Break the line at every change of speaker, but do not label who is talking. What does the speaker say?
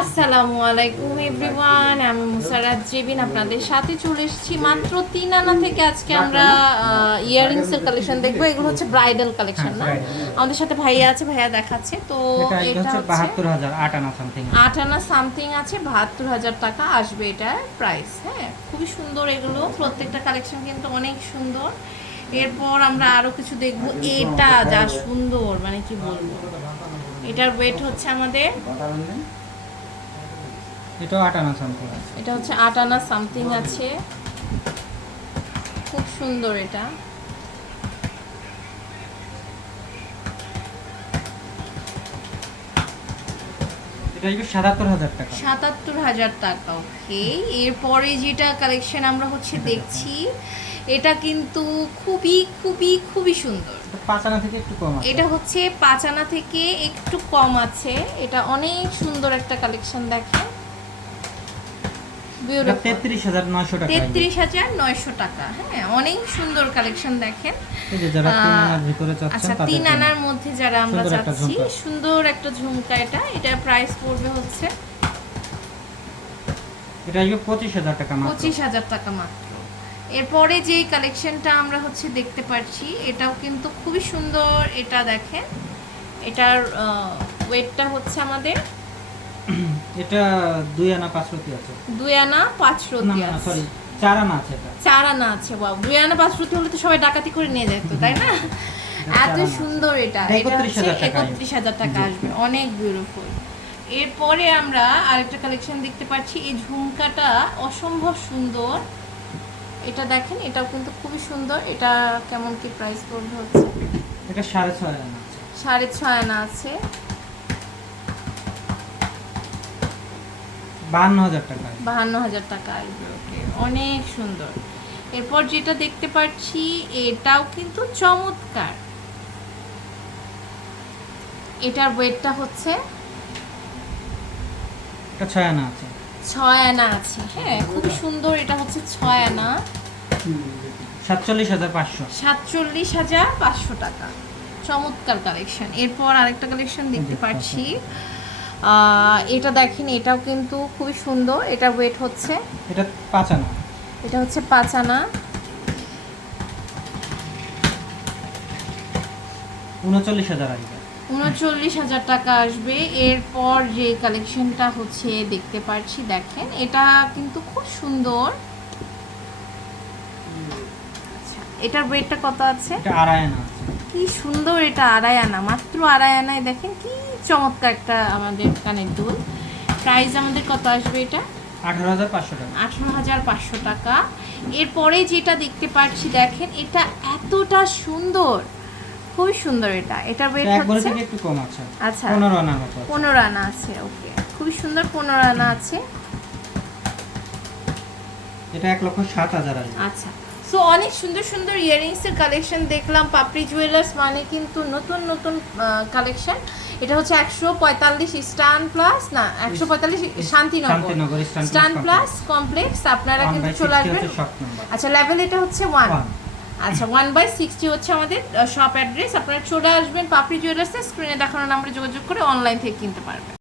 আসসালামু আলাইকুম এভরিওয়ান আমি মুসারাত জেবিন আপনাদের সাথে চলে এসেছি মাত্র তিন আনা থেকে। আজকে আমরা ইয়াররিংস এর কালেকশন দেখব। এগুলো হচ্ছে ব্রাইডাল কালেকশন না?
হ্যাঁ,
আমাদের সাথে ভাইয়া আছে ভাইয়া দেখাচ্ছে। তো
এটা এটা
এটা
হচ্ছে আট আনা সামথিং
আট আনা সামথিং আছে বাহাত্তর হাজার টাকা আসবে এটার প্রাইস হ্যাঁ? খুবই সুন্দর এগুলো প্রত্যেকটা কালেকশন কিন্তু অনেক সুন্দর। এরপর আমরা আরও কিছু দেখব। এটা যা সুন্দর মানে কি বলব? এটার ওয়েট হচ্ছে আমাদের
এটাও আট আনা সামথিং
এটা হচ্ছে আট আনা সামথিং আছে। খুব সুন্দর এটা।
এটা সাতাত্তর হাজার টাকা?
ওকে এরপরে যেটা কালেকশন আমরা হচ্ছে দেখছি এটা কিন্তু খুবই খুবই খুবই সুন্দর।
এটা পাঁচ আনা থেকে একটু কম আছে।
এটা হচ্ছে পাঁচ আনা থেকে একটু কম আছে। এটা অনেক সুন্দর একটা কালেকশন দেখেন।
তেত্রিশ হাজার নয়শো টাকা।
তেত্রিশ হাজার নয়শো টাকা হ্যাঁ অনেক সুন্দর কালেকশন দেখেন। আচ্ছা তিন আনার মধ্যে যারা আমরা
সুন্দর
যাচ্ছি সুন্দর একটা ঝুমকা এটা। এটা প্রাইস পড়বে হচ্ছে
এটা আসবে পঁচিশ হাজার টাকা
পঁচিশ হাজার টাকা মাত্র। এরপরে যেই কালেকশনটা আমরা হচ্ছে দেখতে পাচ্ছি এটাও কিন্তু খুবই সুন্দর এটা দেখেন। এটার ওয়েটটা হচ্ছে আমাদের?
এটা দুই আনা পাঁচ রতি আছে।
দুই আনা পাঁচ রতি আছে।
সরি চার আনা আছে এটা।
চার আনা আছে বাবা দুই আনা পাঁচ রতি হলে তো সবাই ডাকাতি করে নিয়ে যেত তাই না? এত সুন্দর এটা।
এটা
এটা
31,000
হচ্ছে একত্রিশ হাজার টাকা আসবে অনেক বিউটিফুল এরপরে আমরা আরেকটা কালেকশন দেখতে পাচ্ছি এই ঝুমকাটা অসম্ভব সুন্দর। এটা দেখেন এটাও কিন্তু খুবই সুন্দর। এটা কেমন কি প্রাইস পড়বে হচ্ছে?
এটা সাড়ে ছয় আনা আছে।
সাড়ে ছয় আনা আছে।
বাহান্ন হাজার টাকা।
বাহান্ন হাজার টাকা আসবে ওকে। অনেক সুন্দর। এরপর যেটা দেখতে পাচ্ছি এটাও কিন্তু চমৎকার। এটার ওয়েটটা হচ্ছে
এটা ছয় আনা আছে।
ছয় আনা আছে। হ্যাঁ খুব সুন্দর। এটা হচ্ছে ছয় আনা।
সাতচল্লিশ হাজার পাঁচশো।
সাতচল্লিশ হাজার পাঁচশো টাকা। চমৎকার কালেকশন এরপর আরেকটা কালেকশন দেখতে পাচ্ছি। এটা দেখেন এটাও কিন্তু খুবই সুন্দর। এটা ওয়েট হচ্ছে?
এটা পাঁচ আনা
এটা হচ্ছে পাঁচ আনা
উনচল্লিশ হাজার আসবে।
উনচল্লিশ হাজার টাকা আসবে। এরপর যে কালেকশনটা হচ্ছে দেখতে পাচ্ছি দেখেন এটা কিন্তু খুব সুন্দর। এটার ওয়েটটা কত আছে?
এটা আড়াই আনা আছে।
কি সুন্দর এটা আড়াই আনা। মাত্র আড়াই আনায় দেখেন কি চমৎকার একটা আমাদের কানের দুল। প্রাইস আমাদের কত আসবে এটা?
আঠারো হাজার পাঁচশো টাকা।
আঠারো হাজার পাঁচশো টাকা। এরপরে যেটা দেখতে পাচ্ছি দেখেন এটা এতটা সুন্দর। খুবই সুন্দর এটা। এটা ওয়েট হচ্ছে
একটু কম আছে।
আচ্ছা।
পনেরো আনার মতো আছে।
পনেরো আনা আছে ওকে খুবই সুন্দর পনেরো আনা আছে।
এটা এক লক্ষ সাত হাজার আসবে।
আচ্ছা। সো অনেক সুন্দর সুন্দর ইয়াররিংসের কালেকশন দেখলাম পাপড়ি জুয়েলার্স মানে কিন্তু নতুন নতুন কালেকশন এটা হচ্ছে একশো পঁয়তাল্লিশ স্টান প্লাস না একশো পঁয়তাল্লিশ শান্তিনগর।
স্টান প্লাস
কমপ্লেক্স আপনারা কিন্তু চলে আসবেন। আচ্ছা লেভেল এটা হচ্ছে ওয়ান আচ্ছা ওয়ান বাই সিক্সটি হচ্ছে আমাদের শপ অ্যাড্রেস আপনারা চলে আসবেন পাপড়ি জুয়েলার্সের স্ক্রিনে দেখানো নাম্বারে যোগাযোগ করে অনলাইন থেকে কিনতে পারবেন।